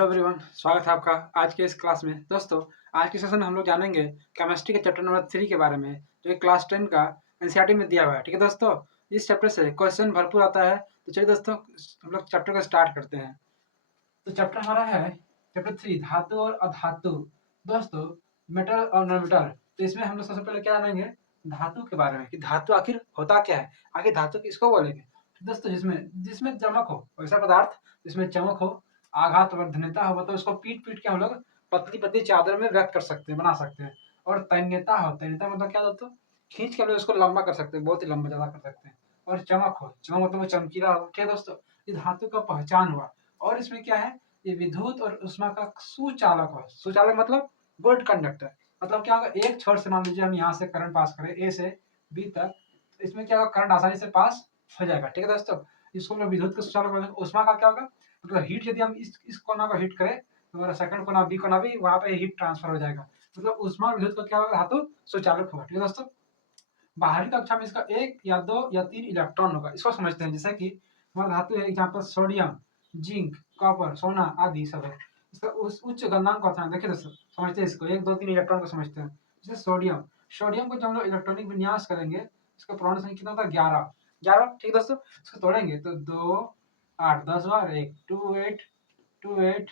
Hello everyone, स्वागत है आपका आज के इस क्लास में। दोस्तों, आज के सेशन में हम लोग जानेंगे केमिस्ट्री के चैप्टर नंबर 3 के बारे में, जो कि क्लास 10 का एनसीईआरटी में दिया हुआ है। ठीक है दोस्तों, इस चैप्टर से क्वेश्चन भरपूर आता है। तो चलिए दोस्तों, हम लोग चैप्टर को स्टार्ट करते हैं। तो चैप्टर हमारा है चैप्टर 3, धातु और अधातु। दोस्तों, मेटल और नॉन मेटल। तो इसमें हम लोग सबसे पहले क्या जानेंगे, धातु के बारे में कि धातु आखिर होता क्या है, आखिर धातु किसको बोलेंगे। तो दोस्तों, जिसमें जिसमें चमक हो, वैसा पदार्थ जिसमें चमक हो, आघात वर्धनीयता हो, मतलब उसको पीट पीट के हम लोग पतली पतली चादर में व्यक्त कर सकते हैं, बना सकते हैं। और तन्यता हो, तन्यता मतलब क्या दोस्तों, खींच के हम लोग उसको लंबा कर सकते हैं, बहुत ही लंबा ज्यादा कर सकते हैं। और चमक हो, चमक मतलब वो चमकीला हो। ठीक है दोस्तों, ये धातु का पहचान हुआ। और इसमें क्या है, ये विद्युत और उष्मा का सुचालक हो। सुचालक मतलब गुड कंडक्टर। मतलब क्या होगा, एक छोर से मान लीजिए हम यहाँ से करंट पास करें ए से बी तक, तो इसमें क्या होगा, करंट आसानी से पास हो जाएगा। ठीक है दोस्तों, इसको हम लोग विद्युत का सुचालक बोलेंगे। उष्मा का क्या होगा, मतलब हीट यदि हम इस कोना को हीट करें तो हमारा सेकंड कोना बी कोना भी वहां पे हीट ट्रांसफर हो जाएगा। मतलब उष्मा और विद्युत का क्या होगा, धातु सुचालक होगा। ठीक है दोस्तों, बाहरी कक्षा में इसका एक या दो या तीन इलेक्ट्रॉन होगा। इसको समझते हैं, जैसे कि हमारा धातु है, एग्जाम्पल सोडियम, जिंक, कॉपर, सोना आदि सब है। इसका उस उच्च गलनांक होता है। देखिए दोस्तों, समझते हैं इसको, एक दो तीन इलेक्ट्रॉन को समझते हैं। जैसे सोडियम, सोडियम को जब हम लोग इलेक्ट्रॉनिक विन्यास करेंगे, इसका परमाणु संख्या कितना होता है, 11। 11, ठीक दोस्तों। इसको तोड़ेंगे तो 2 8 10 बार, एक 2 8 2 8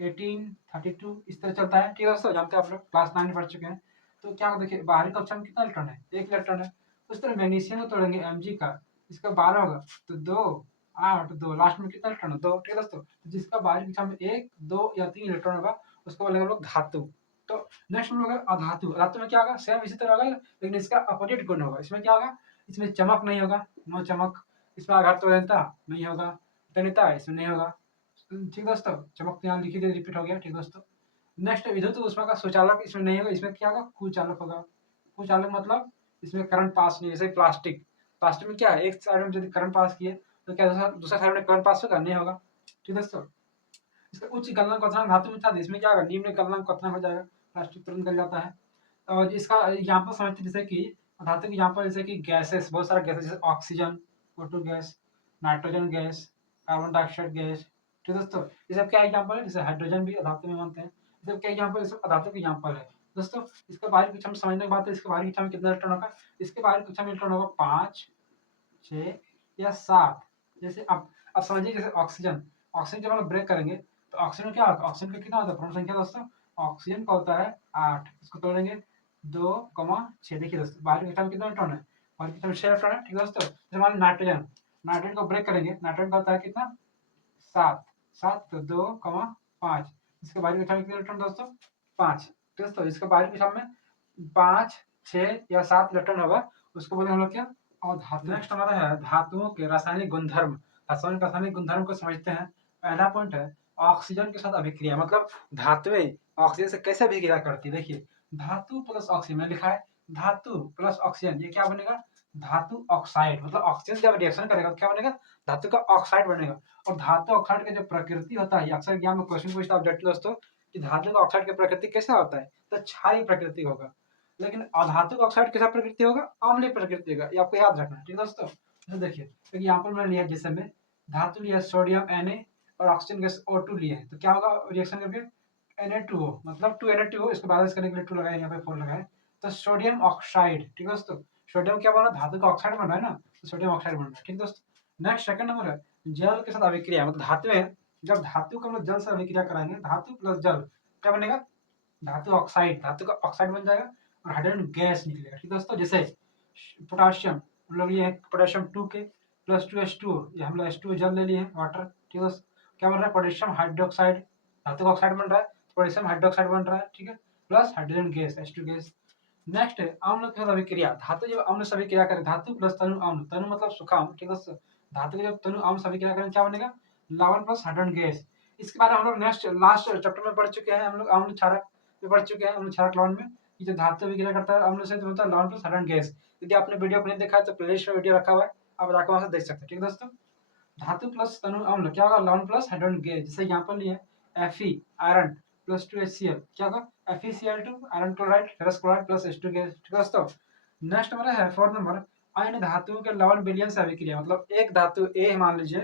18 32 इस तरह चलता है। ठीक है दोस्तों, जानते हैं आप लोग, क्लास 9 में पढ़ चुके हैं। तो क्या देखिए, बाहरी कक्षा में कितना इलेक्ट्रॉन है, एक इलेक्ट्रॉन है। उस तरह मैग्नीशियम को तोड़ेंगे Mg का, इसका 12 होगा, तो 2 8 2 लास्ट में कितना इलेक्ट्रॉन है, 2। ठीक है दोस्तों, तो जिसका बाहरी कक्षा में एक दो या तीन इलेक्ट्रॉन होगा, उसको बोलेंगे हम लोग धातु। तो नेक्स्ट हम लोग अधातु। अधातु में क्या होगा, सेम इसी तरह होगा, लेकिन इसका अपोजिट गुण होगा। इसमें क्या होगा, इसमें चमक नहीं होगा, नो चमक। इसमें आघात त्वरणता नहीं होगा, तन्यता इसमें नहीं होगा। ठीक दोस्तों, चमक तो यहाँ लिखी थी, रिपीट हो गया। ठीक दोस्तों, नेक्स्ट विद्युत ऊष्मा का सुचालक इसमें नहीं होगा। इसमें क्या होगा, कुचालक होगा। कुचालक मतलब इसमें करंट पास नहीं, जैसे प्लास्टिक। प्लास्टिक में क्या है, एक साइड में यदि करंट पास किए तो क्या दूसरा साइड में करंट पास होगा, नहीं होगा। ठीक दोस्तों, इसका उच्च गलनांक क्वथनांक धातु में था, इसमें क्या होगा, निम्न गलनांक क्वथनांक हो जाएगा, प्लास्टिक तुरंत गल जाता है। और इसका एग्जाम्पल समझते हैं, जैसे कि धातु के एग्जाम्पल, जैसे कि गैसेस, बहुत सारा गैसेस, जैसे oxygen, O2 gas, nitrogen gas, carbon dioxide gas. ठीक दोस्तों, ये सब क्या एग्जाम्पल है, जैसे हाइड्रोजन भी धातु में मानते हैं। ये सब क्या एग्जाम्पल, ये सब धातु के एग्जाम्पल है। दोस्तों, इसका बाहरी कक्षा में समझने की बात है, इसके बाहरी कक्षा में कितना इलेक्ट्रॉन होगा, इसके बाहरी कक्षा में इलेक्ट्रॉन होगा 5 6 या 7। जैसे अब समझिए, जैसे ऑक्सीजन, ऑक्सीजन जब हम लोग ब्रेक करेंगे तो ऑक्सीजन क्या होता है, ऑक्सीजन का कितना होता है, परमाणु संख्या दोस्तों, ऑक्सीजन का होता है 8। इसको तोड़ेंगे 2 6। देखिए दोस्तों, बाहरी कक्षा में कितना इलेक्ट्रॉन है, बाहरी कक्षा में 6 इलेक्ट्रॉन है। ठीक है दोस्तों, जैसे मान नाइट्रोजन, नाइट्रोजन को ब्रेक करेंगे, नाइट्रोजन का होता है कितना, 7। 7 तो 2 5। इसके बाहरी कक्षा में कितने इलेक्ट्रॉन दोस्तों, 5। दोस्तों, इसके बाहरी कक्षा में 5 6 या 7 इलेक्ट्रॉन होगा, उसको बोलेंगे हम लोग क्या, और धातु। नेक्स्ट हमारा है धातुओं के रासायनिक गुणधर्म। धातुओं के रासायनिक गुणधर्म को समझते हैं। पहला पॉइंट है ऑक्सीजन के साथ अभिक्रिया, मतलब धातुएं ऑक्सीजन से कैसे अभिक्रिया करती है। देखिए, धातु प्लस ऑक्सीजन में लिखा है, धातु प्लस ऑक्सीजन, ये क्या बनेगा, धातु ऑक्साइड। मतलब ऑक्सीजन जब रिएक्शन करेगा तो क्या बनेगा, धातु का ऑक्साइड बनेगा। और धातु ऑक्साइड का जो प्रकृति होता है, अक्सर एग्जाम में क्वेश्चन पूछता है दोस्तों कि धातु का ऑक्साइड की प्रकृति कैसा होता है, तो क्षारीय प्रकृति होगा। लेकिन अधातु ऑक्साइड कैसा प्रकृति होगा, अम्लीय प्रकृति होगा, ये आपको याद रखना है। ठीक है दोस्तों, तो देखिए, तो यहाँ पर मैंने लिया, जैसे में धातु लिया सोडियम Na और ऑक्सीजन गैस O2 लिए हैं, तो क्या होगा रिएक्शन करके, Na2O, मतलब 2Na2O, इसको बैलेंस करने के लिए 2 लगाए, यहाँ पे 4 लगाए, तो सोडियम ऑक्साइड। ठीक है दोस्तों, सोडियम क्या बना, धातु का ऑक्साइड बन रहा है ना, तो सोडियम ऑक्साइड बन रहा है। ठीक दोस्तों, नेक्स्ट सेकंड नंबर है जल के साथ अभिक्रिया। मतलब धातु है, जब धातु को हम लोग जल से अभिक्रिया कराएंगे, धातु प्लस जल क्या बनेगा, धातु ऑक्साइड, धातु का ऑक्साइड बन जाएगा और हाइड्रोजन गैस निकलेगा। ठीक दोस्तों, जैसे पोटाशियम, हम लोग ये है पोटेशियम 2 के प्लस 2H2O, ये हम लोग H2O जल ले लिए हैं, वाटर। ठीक है, क्या बन रहा है, पोटेशियम हाइड्रोक्साइड, धातु का ऑक्साइड बन रहा है, पोटेशियम हाइड्रोक्साइड बन रहा है। ठीक है, plus hydrogen gas, H2 gas. Next है अम्ल के साथ अभिक्रिया। धातु जब अम्ल से अभिक्रिया करे, धातु प्लस तनु अम्ल, तनु मतलब सूखा अम्ल। ठीक है दोस्तों, धातु जब तनु अम्ल से अभिक्रिया करें, क्या बनेगा, लवण प्लस हाइड्रोजन गैस। इसके बारे में हम लोग नेक्स्ट लास्ट चैप्टर में पढ़ चुके हैं, हम लोग अम्ल क्षारक में पढ़ चुके हैं, अम्ल क्षारक लवण में, कि जो धातु अभिक्रिया करता है अम्ल से, तो होता है लवण प्लस हाइड्रोजन गैस। यदि आपने वीडियो को नहीं देखा है तो प्लेलिस्ट में वीडियो रखा हुआ है, आप जाकर वहां से देख सकते हैं। ठीक है दोस्तों, धातु प्लस तनु अम्ल क्या होगा, लवण प्लस हाइड्रोजन गैस। जैसे यहाँ पर लिए Fe आयरन प्लस 2HCl, क्या होगा, FeCl2 iron chloride ferrous chloride plus H2 gas. ठीक है दोस्तों, नेक्स्ट हमारा है 4 नंबर, अन्य धातुओं के लवण विलयन से अभिक्रिया। मतलब एक धातु ए मान लीजिए,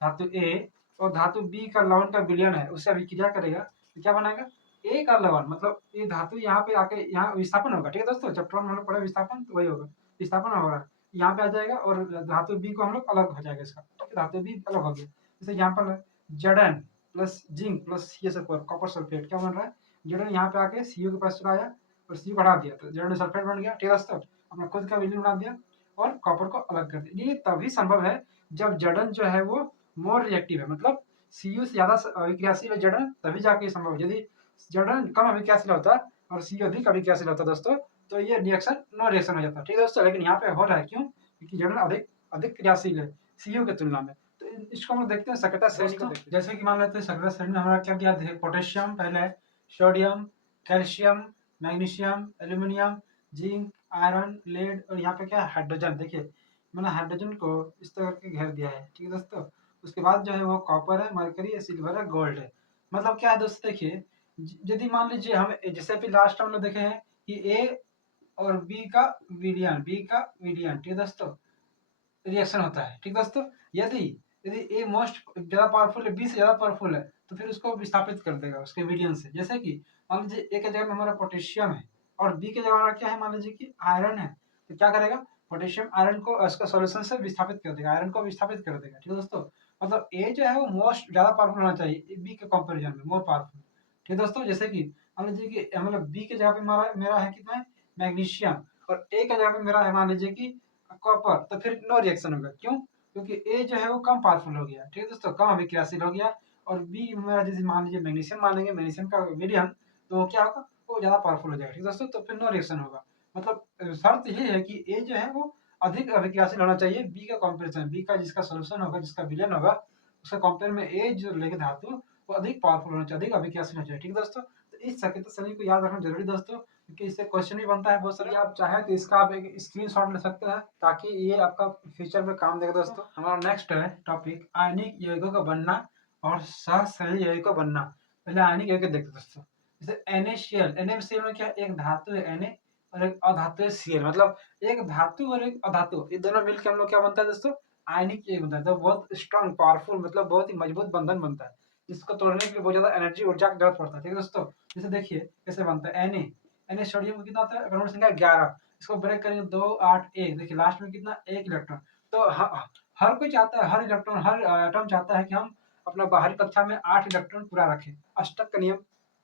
धातु ए और धातु बी का लवण का विलयन है, उससे अभिक्रिया करेगा तो क्या बनाएगा, ए का लवण, मतलब ये धातु यहाँ पे आके यहाँ विस्थापन होगा। ठीक है दोस्तों, चैप्टर में हम लोग पढ़े विस्थापन, तो वही होगा, विस्थापन होगा, यहाँ पे आ जाएगा और धातु बी को हम लोग अलग हो जाएगा इसका। ठीक है, धातु बी अलग हो गया। जैसे यहाँ पर जडन plus zinc plus copper sulphate क्या बन रहा है, जडन यहाँ पे आके सीयू के पास चला आया और सीयू बढ़ा दिया तो जडन सल्फेट बन गया। ठीक है दोस्तों, अपना खुद का विलयन बना दिया और कॉपर को अलग कर दिया। ये तभी संभव है जब जडन जो है वो मोर रिएक्टिव है, मतलब सीयू से ज्यादा अभिक्रियाशील है जडन, तभी जाके संभव है। यदि जडन कम अभिक्रियाशील होता और सीयू अधिक अभिक्रियाशील होता दोस्तों, तो ये रिएक्शन नो रिएक्शन हो जाता। ठीक है दोस्तों, लेकिन यहाँ पे हो रहा है क्यों, क्योंकि जडन अधिक अधिक क्रियाशील है सीयू की तुलना में। तो इसको हम लोग देखते हैं सक्रियता श्रेणी को देखते हैं। जैसे कि मान लेते हैं सक्रियता श्रेणी में हमारा क्या दिया है, पोटेशियम पहले है, sodium, calcium, magnesium, aluminium, zinc, iron, lead और यहाँ पे क्या है हाइड्रोजन। देखिए मैंने हाइड्रोजन को इस तरह के घेर दिया है। ठीक है दोस्तों, उसके बाद जो है वो कॉपर है, मरकरी है, सिल्वर है, गोल्ड है। मतलब क्या है दोस्तों, देखिए यदि मान लीजिए हम जैसे भी लास्ट हम लोग देखे हैं कि ए और बी का विलियन, ठीक है दोस्तों, रिएक्शन होता है। ठीक दोस्तों, यदि यदि ए मोस्ट ज्यादा पावरफुल है, बी से ज्यादा पावरफुल है, तो फिर उसको विस्थापित कर देगा उसके मीडियम से। जैसे कि मान लीजिए ए के जगह में हमारा पोटेशियम है और बी के जगह हमारा क्या है, मान लीजिए कि आयरन है, तो क्या करेगा, पोटेशियम आयरन को उसका सॉल्यूशन से विस्थापित कर देगा, आयरन को विस्थापित कर देगा। ठीक है दोस्तों, मतलब ए जो है वो मोस्ट ज्यादा पावरफुल होना चाहिए बी के कंपेरिजन में, मोर पावरफुल। ठीक है दोस्तों, जैसे कि मान लीजिए कि मतलब बी के जगह पे हमारा मेरा है कितना है, मैग्नीशियम, और ए के जगह पे मेरा है मान लीजिए कि कॉपर, तो फिर नो रिएक्शन होगा। क्यों, क्योंकि ए जो है वो कम पावरफुल हो गया। ठीक है दोस्तों, कम अभिक्रियाशील हो गया। और बी मेरा जैसे मान लीजिए मैग्नीशियम मानेंगे, मैग्नीशियम का विलयन, तो क्या होगा, वो ज्यादा पावरफुल हो जाएगा। ठीक है दोस्तों, तो फिर नो रिएक्शन होगा। मतलब शर्त ये है कि ए जो है वो अधिक अभिक्रियाशील होना चाहिए बी का कंपेरिजन, बी का जिसका सोल्यूशन होगा, जिसका विलयन होगा, उसका कंपेयर में ए जो लेके धातु वो अधिक पावरफुल होना चाहिए, अधिक अभिक्रियाशील होना चाहिए। ठीक है दोस्तों, तो इस सक्रियता श्रेणी को याद रखना जरूरी दोस्तों, क्योंकि इससे क्वेश्चन भी बनता है बहुत सारे। आप चाहें तो इसका आप एक स्क्रीनशॉट ले सकते हैं ताकि ये आपका फ्यूचर में काम देगा दोस्तों। हमारा नेक्स्ट है टॉपिक आयनिक यौगिकों का बनना और सहसंयोजी यौगिकों का बनना। पहले आयनिक यौगिक देखते हैं दोस्तों। जैसे NaCl, NaCl में क्या एक धातु है Na और एक अधातु है Cl, मतलब एक धातु और एक अधातु, ये दोनों मिलकर हम लोग क्या बनता है दोस्तों, आयनिक यौगिक बनता है। तो बहुत स्ट्रॉन्ग पावरफुल, मतलब बहुत ही मजबूत बंधन बनता है, जिसको तोड़ने के लिए बहुत ज्यादा एनर्जी ऊर्जा की जरूरत पड़ता है। ठीक है दोस्तों, जैसे देखिए कैसे बनता है Na सोडियम कितना होता है, परमाणु संख्या 11, इसको ब्रेक करेंगे 2 8 1, देखिए लास्ट में कितना, एक इलेक्ट्रॉन। तो हर कोई चाहता है, हर इलेक्ट्रॉन हर एटम चाहता है कि हम अपना बाहरी कक्षा में 8 इलेक्ट्रॉन पूरा रखें, अष्टक का नियम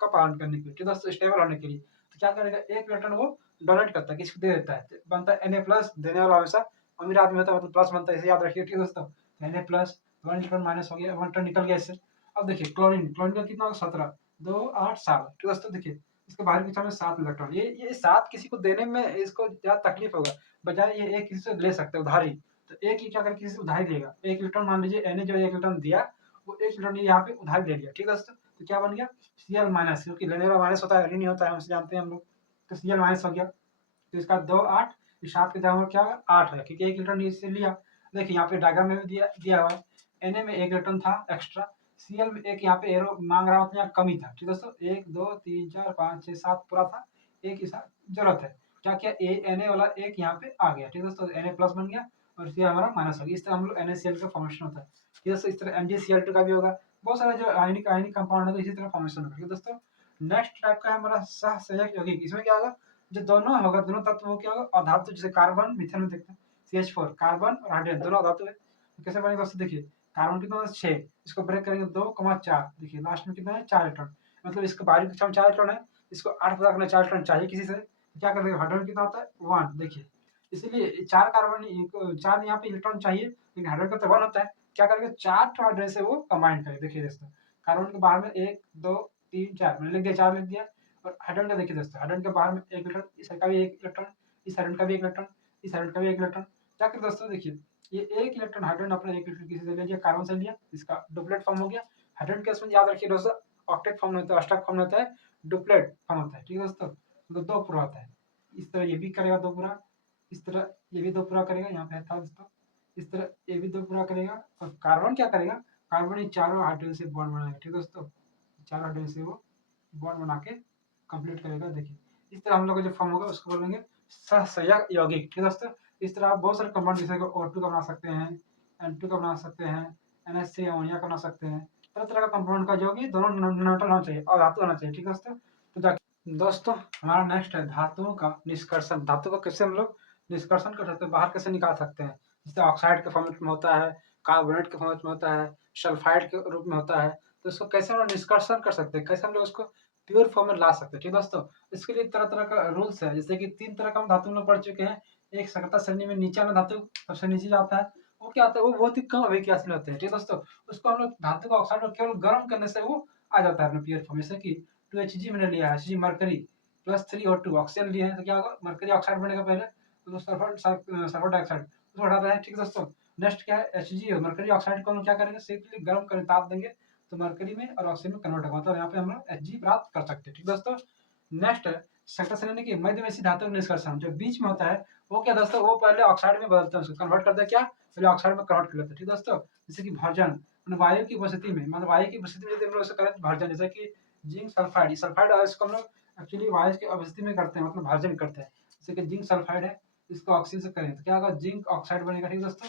का पालन करने के लिए, ठीक है दोस्तों, स्टेबल होने के लिए। तो क्या करेगा, एक इलेक्ट्रॉन वो डोनेट करता है, किसी को दे देता है, तो बनता है Na प्लस, देने वाला हमेशा अमीर आदमी होता है, मतलब प्लस बनता है, इसे याद रखिए। ठीक है दोस्तों, Na प्लस, 1 इलेक्ट्रॉन माइनस हो गया, 1 इलेक्ट्रॉन निकल गया इससे। अब देखिए क्लोरीन, क्लोरीन का कितना होगा, 17, 2 8 7। ठीक है दोस्तों, देखिए इसके बाहरी कक्षा में 7 इलेक्ट्रॉन, ये 7 किसी को देने में इसको ज्यादा तकलीफ होगा, बजाय ये एक किसी से ले सकते हैं उधारी। तो एक ही क्या कर किसी से उधारी लेगा, एक इलेक्ट्रॉन मान लीजिए एन जो एक इलेक्ट्रॉन दिया, वो एक इलेक्ट्रॉन यहाँ पे उधारी ले लिया। ठीक है दोस्तों, तो क्या बन गया, Cl माइनस, क्योंकि लेने वाला माइनस होता है, ऋण नहीं होता है, हमसे जानते हैं हम लोग। तो Cl माइनस हो गया, तो इसका 2 8, इस 7 के जगह क्या होगा 8 है, क्योंकि एक इलेक्ट्रॉन इससे लिया। देखिए यहाँ पे डायग्राम में भी दिया दिया हुआ है, Na में एक इलेक्ट्रॉन था एक्स्ट्रा, Cl में एक यहाँ पे एरो मांग रहा, मतलब यहाँ कमी था। ठीक है दोस्तों, 1 2 3 4 5 6 7 पूरा था, एक ही जरूरत है, क्या किया Na वाला एक यहाँ पे आ गया। ठीक है दोस्तों, Na प्लस बन गया और Cl हमारा माइनस हो गया। इस तरह हम लोग NaCl का फॉर्मेशन होता है। ठीक है दोस्तों, इस तरह MgCl2 का भी होगा, बहुत सारे जो आयनिक आयनिक कंपाउंड है इसी तरह फॉर्मेशन होगा। ठीक है दोस्तों, नेक्स्ट टाइप का है हमारा सहसंयोजक यौगिक। इसमें क्या होगा, जो दोनों होगा, दोनों तत्व वो क्या होगा, अधातु, जैसे कार्बन, मिथेन में देखते हैं CH4, कार्बन और हाइड्रोजन दोनों अधातु है। तो कैसे बनेगा दोस्तों, देखिए कार्बन कितना है 6, इसको ब्रेक करेंगे 2 4, देखिए लास्ट में कितना है 4 इलेक्ट्रॉन, मतलब इसको बाहरी कक्षा में 4 इलेक्ट्रॉन है, इसको 8 पता करना, 4 इलेक्ट्रॉन चाहिए किसी से, तो क्या कर देगा, हाइड्रोजन कितना होता है 1, देखिए इसीलिए 4 कार्बन 4 यहाँ पे इलेक्ट्रॉन चाहिए, लेकिन हाइड्रोजन का तो 1 होता है, क्या करेंगे 4 हाइड्रोजन से वो कंबाइन करें। देखिए दोस्तों, कार्बन के बाहर में 1 2 3 4 मैंने लिख दिया, 4 लिख दिया। और हाइड्रोजन का देखिए दोस्तों, हाइड्रोजन के बाहर में एक इलेक्ट्रॉन, इस का भी एक इलेक्ट्रॉन, इस हाइड्रोजन का भी एक इलेक्ट्रॉन, इस हाइड्रोजन का भी एक इलेक्ट्रॉन। क्या कर दोस्तों, देखिए ये एक इलेक्ट्रॉन हाइड्रोजन अपने एक इलेक्ट्रॉन किसी से ले लिया, कार्बन से लिया, इसका डुप्लेट फॉर्म हो गया। हाइड्रोजन के केस में याद रखिए दोस्तों, ऑक्टेट फॉर्म होता है, अष्टक फॉर्म होता है, डुप्लेट फॉर्म होता है। ठीक है दोस्तों, तो 2 पूरा होता है, इस तरह ये भी करेगा 2 पूरा, इस तरह ये भी 2 पूरा करेगा, यहाँ पे था दोस्तों, इस तरह ये भी 2 पूरा करेगा। और कार्बन क्या करेगा, कार्बन ये चारों हाइड्रोजन से बॉन्ड बनाएगा। ठीक है दोस्तों, चारों हाइड्रोजन से वो बॉन्ड बना के कंप्लीट करेगा। देखिए इस तरह हम लोग का जो फॉर्म होगा उसको बोलेंगे सहसंयोजक यौगिक। ठीक है दोस्तों, इस तरह आप बहुत सारे कंपाउंड, जैसे O2 का बना सकते हैं, N2 का बना सकते हैं, NH3 अमोनिया का बना सकते हैं। तरह तरह का कंपाउंड का जो कि दोनों मेटल होना चाहिए और धातु होना चाहिए। ठीक है दोस्तों। तो दोस्तों हमारा नेक्स्ट है धातुओं का निष्कर्षण। धातु को कैसे हम लोग निष्कर्षण कर सकते हैं, बाहर कैसे निकाल सकते हैं। जैसे ऑक्साइड के फॉर्मेट में होता है, कार्बोनेट के फॉर्मेट में होता है, सल्फाइड के रूप में होता है। तो इसको कैसे हम लोग निष्कर्षण कर सकते हैं, कैसे हम लोग उसको प्योर फॉर्म में ला सकते हैं। ठीक है दोस्तों। इसके लिए तरह तरह का रूल्स है। जैसे कि 3 तरह का हम धातु हम लोग पढ़ चुके हैं। एक सतह श्रेणी में नीचे वाला धातु सबसे नीचे जाता है। वो क्या होता है, वो बहुत ही कम अभिक्रियाशील होते हैं। ठीक है दोस्तों। उसको हम लोग धातु का ऑक्साइड को केवल गर्म करने से वो आ जाता है अपने प्योर फॉर्म। जैसे कि 2Hg मैंने लिया है, Hg mercury plus 3O2 oxygen लिए हैं, तो क्या होगा, मरकरी ऑक्साइड बनेगा पहले, तो सल्फर डाइऑक्साइड उसको हटा रहे हैं। ठीक है दोस्तों। नेक्स्ट क्या है, Hg मरकरी ऑक्साइड को हम क्या करेंगे, सिंपली गर्म करें, ताप देंगे तो मरकरी में और ऑक्सीजन में कन्वर्ट होगा। मतलब यहाँ पे हम लोग Hg प्राप्त कर सकते हैं। ठीक दोस्तों। नेक्स्ट है सेक्टर श्रेणी की मध्य में धातु निष्कर्षण। जो बीच में होता है वो क्या दोस्तों, वो पहले ऑक्साइड में बदलता है, उसको कन्वर्ट करता है, क्या पहले ऑक्साइड में कन्वर्ट कर लेता है। ठीक दोस्तों। जैसे कि भर्जन, वायु की उपस्थिति में, मतलब वायु की उपस्थिति में यदि हम लोग करें भर्जन, जैसे कि जिंक सल्फाइड, सल्फाइड इसको हम लोग एक्चुअली वायु की उपस्थिति में करते हैं, मतलब भर्जन करते हैं। जैसे कि जिंक सल्फाइड है, इसको ऑक्सीजन से करें तो क्या होगा, जिंक ऑक्साइड बनेगा। ठीक दोस्तों।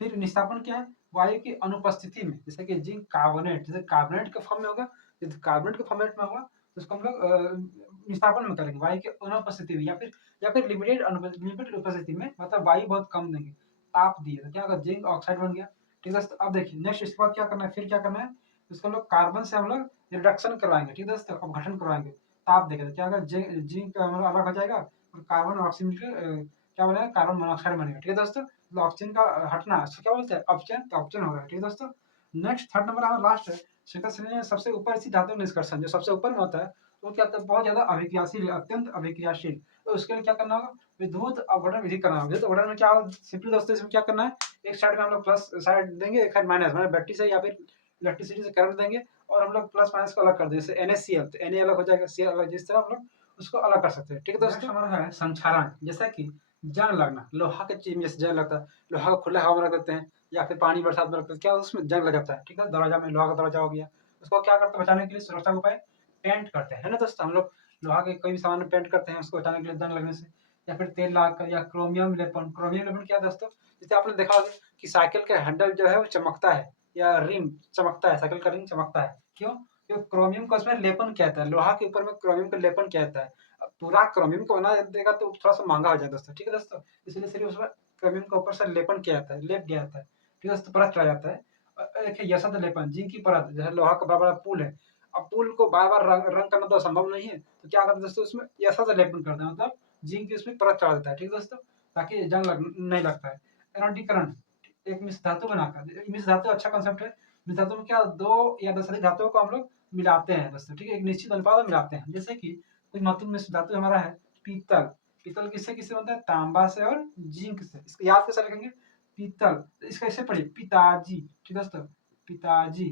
फिर निस्तापन क्या है, वायु की अनुपस्थिति में, जैसे कि जिंक कार्बोनेट, जैसे कार्बोनेट के फॉर्म में होगा, यदि कार्बोनेट के फॉर्मेट में होगा तो उसको हम लोग निस्तापन में करेंगे वायु की अनुपस्थिति में, या फिर लिमिटेड उपस्थिति में, मतलब वायु बहुत कम देंगे, ताप दिए तो क्या होगा, जिंक ऑक्साइड बन गया। ठीक है दोस्तों। अब देखिए नेक्स्ट इसके बाद क्या करना है, फिर क्या करना है, इसको हम लोग कार्बन से हम लोग रिडक्शन करवाएंगे। ठीक है दोस्तों। अब गठन करवाएंगे, ताप देंगे तो क्या होगा, जिंक अलग हो जाएगा और कार्बन और ऑक्सीजन मिलकर क्या बनेगा, कार्बन मोनोऑक्साइड बनेगा। ठीक है दोस्तों। ऑक्सीजन का हटना, इसको क्या बोलते हैं, ऑप्शन, तो ऑप्शन होगा। ठीक है दोस्तों। नेक्स्ट थर्ड नंबर हमारा लास्ट है शिखर श्रेणी में सबसे ऊपर इसी धातु निष्कर्षण। जो सबसे ऊपर में होता है वो क्या होता है, बहुत ज्यादा अभिक्रियाशील है, अत्यंत अभिक्रियाशील। तो उसके लिए क्या करना होगा, विद्युत अवघटन विधि करना होगा। विद्युत अवघटन में क्या होगा, सिंपली दोस्तों इसमें क्या करना है, एक साइड में हम लोग प्लस साइड देंगे, एक साइड माइनस, मतलब बैटरी से या फिर इलेक्ट्रिसिटी से करंट देंगे और हम लोग प्लस माइनस को अलग कर देंगे। जैसे NaCl, तो Na अलग हो जाएगा, Cl अलग, जिस तरह हम लोग उसको अलग कर सकते हैं। ठीक है दोस्तों। हमारा है संक्षारण, जैसा कि जंग लगना, लोहा के चीज में जैसे जंग लगता है, लोहा को खुला हवा में रख देते हैं या फिर पानी बरसात में रखते हैं, क्या उसमें जंग लग जाता है। ठीक है, दरवाजा में लोहा का दरवाजा हो गया, उसको क्या करते हैं, बचाने के लिए सुरक्षा उपाय पेंट करते हैं, है ना दोस्तों। हम लोग लोहा के कोई भी सामान में पेंट करते हैं उसको बचाने के लिए जंग लगने से, या फिर तेल लगाकर, या क्रोमियम लेपन। क्रोमियम लेपन क्या है दोस्तों, जैसे आपने देखा होगा कि साइकिल का हैंडल जो है वो चमकता है, या रिम चमकता है, साइकिल का रिम चमकता है, क्यों, क्योंकि क्रोमियम का उसमें लेपन किया जाता है, लोहा के ऊपर में क्रोमियम का लेपन किया जाता है। अब पूरा क्रोमियम को बना देगा तो थोड़ा सा महंगा हो जाएगा दोस्तों। ठीक है दोस्तों। इसलिए सिर्फ उसमें क्रोमियम के ऊपर से लेपन किया जाता है, लेप किया जाता है। ठीक है दोस्तों, परत चढ़ा जाता है। देखिए यशद लेपन, जिंक की परत, जैसे लोहा का बड़ा बड़ा पुल है, अब पुल को बार बार रंग करना तो संभव नहीं है, तो क्या करते हैं दोस्तों, उसमें यशद लेपन करते हैं, मतलब जिंक की उसमें परत चढ़ा देता है। ठीक है दोस्तों, ताकि जंग नहीं लगता है। एनोडीकरण, एक मिश्र धातु बनाकर, मिश्र धातु अच्छा कॉन्सेप्ट है। मिश्र धातु में क्या, दो या दस अधिक धातुओं को हम लोग मिलाते हैं दोस्तों। ठीक है, एक निश्चित अनुपात में मिलाते हैं। जैसे कि कुछ महत्वपूर्ण मिश्र धातु हमारा है पीतल। पीतल किससे किससे बनता है, तांबा से और जिंक से। इसको याद कैसे रखेंगे, पीतल, इसका ऐसे पढ़िए पिताजी। ठीक है दोस्तों, पिताजी,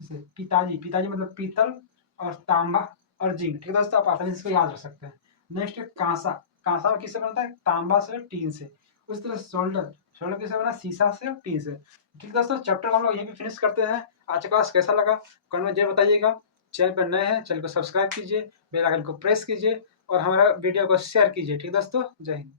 जैसे पिताजी, पिताजी मतलब पीतल और तांबा और जिंक। ठीक है दोस्तों, आप आसानी से इसको याद रख सकते हैं। नेक्स्ट है कांसा। कांसा में किससे बनता है, तांबा से और टीन से। उस तरह सोल्डर, सोल्डर किससे बना, शीशा से और टीन से। ठीक है दोस्तों, चैप्टर को हम लोग यहीं पे फिनिश करते हैं। आज का क्लास कैसा लगा कमेंट में जरूर बताइएगा। चैनल पर नए हैं, चैनल को सब्सक्राइब कीजिए, बेल आइकन को प्रेस कीजिए और हमारा वीडियो को शेयर कीजिए। ठीक है दोस्तों, जय हिंद।